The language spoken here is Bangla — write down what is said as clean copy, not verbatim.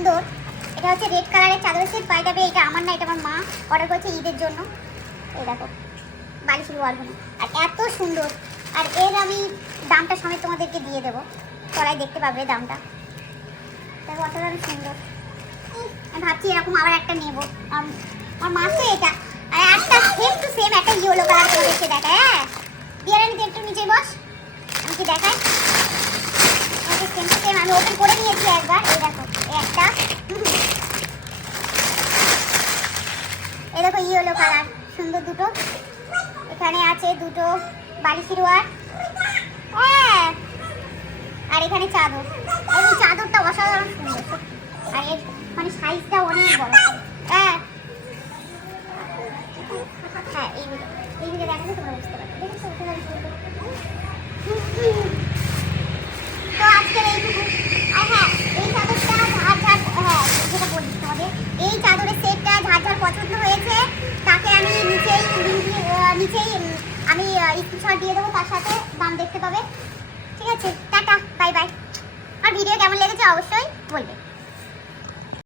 সুন্দর। এটা হচ্ছে রেড কালারের চাদর সেট পাই যাবে। এটা আমার না, এটা আমার মা অর্ডার করেছে ঈদের জন্য। এই দেখো বালিশের ওয়ালগুলো, আর এত সুন্দর। আর এর আমি দামটা সমেত তোমাদেরকে দিয়ে দেবো, পরে দেখতে পাবে দামটা। দেখো অসাধারণ সুন্দর। আমি ভাবছি এরকম আবার একটা নেবো। আমার মা তো এটা আর একটা সেম টু সেম একটা ইয়েলো কালার করে দেখে দেখায়। হ্যাঁ বিয়ারানি একটু নিচে বস, আমি কি দেখাই। সেম টু সেম আমি ওপেন করে নিয়েছি একবার। এই দেখো এই একটা, এই দেখো ইয়েলো কালার সুন্দর দুটো। এখানে আছে দুটো বালিশের ওয়ার। হ্যাঁ আর এখানে চাদর। এই চাদরটা অসাধারণ সুন্দর আর এর মানে সাইজটা অনেক বড়। হ্যাঁ হ্যাঁ এইগুলো দেখলে তোমরা বুঝতে পারবে। দেখেছো তো আজকের এইটুকু। আর হ্যাঁ এই চাদরটা ঝাড় হ্যাঁ যেটা বলছি তোমাদের, এই চাদরের সেটটা ঝাড় পছন্দ হয়েছে তাকে আমি নিচেই আমি স্ক্রিনশট দিয়ে দেবো, তার সাথে দাম দেখতে পাবে। ঠিক আছে, টাটা বাই বাই। আর ভিডিও কেমন লেগেছে অবশ্যই বলবে।